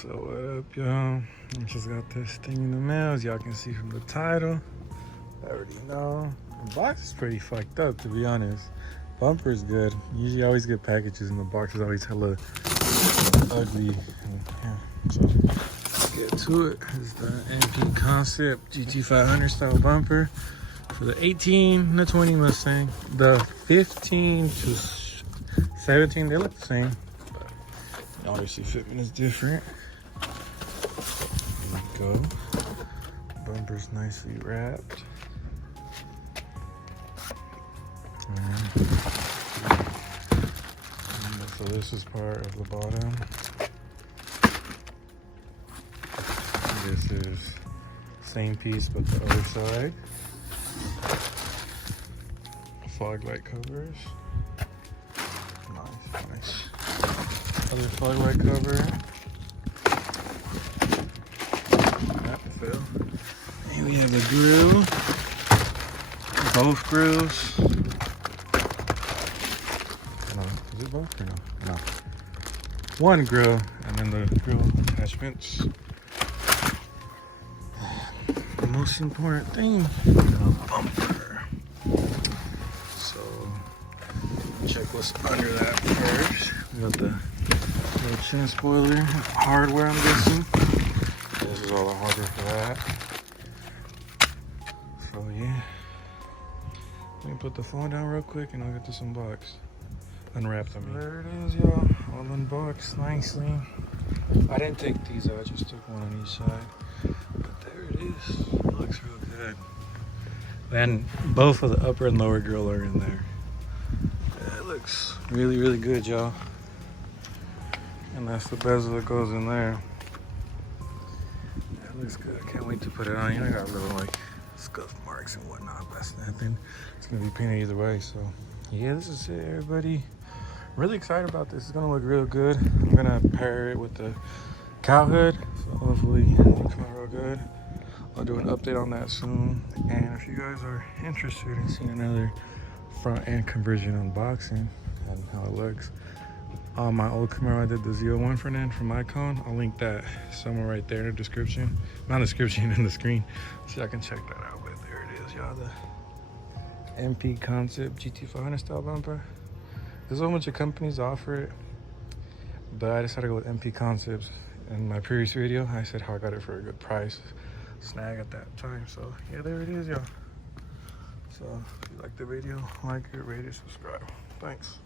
So what up, y'all? I just got this thing in the mail, as y'all can see from the title. I already know. The box is pretty fucked up, to be honest. Bumper's good. Usually I always get packages and the box is always hella ugly. Yeah. So let's get to it. This is the MP Concept GT500 style bumper for the 18 and the 20 Mustang. The 15 to 17, they look the same. But obviously fitment is different. There we go. Bumper's nicely wrapped. And so this is part of the bottom. This is same piece but the other side. Fog light covers. Nice. Other fog light cover. That fell. And we have a grill. Both grills. No, is it both or no? No. One grill and then the grill attachments. The most important thing, the bumper. So check what's under that first. We got the little chin spoiler, hardware I'm guessing. This is all the hardware for that. So yeah. Let me put the phone down real quick and I'll get this unboxed. Unwrapped, I mean. There it is, y'all. All unboxed nicely. I didn't take these out, I just took one on each side. But there it is. It looks real good. And both of the upper and lower grill are in there. Yeah, it looks really good, y'all. And that's the bezel that goes in there. That looks good. I can't wait to put it on. You know, I got a little like scuff marks and whatnot, but that's nothing. It's gonna be painted either way. So yeah, this is it, everybody. Really excited about this. It's gonna look real good. I'm gonna pair it with the cow hood, so hopefully it'll come out real good. I'll do an update on that soon. And if you guys are interested in seeing another front end conversion unboxing and how it looks, on my old Camaro I did the Z01 front end from Icon. I'll link that somewhere right there in the description. Not in the description, in the screen, so y'all can check that out. But there it is, y'all, the MP Concept GT500 style bumper. There's a whole bunch of companies that offer it, but I decided to go with MP Concepts. In my previous video, I said how I got it for a good price snag at that time. So yeah, there it is, y'all. So if you like the video, like it, rate it, subscribe. Thanks.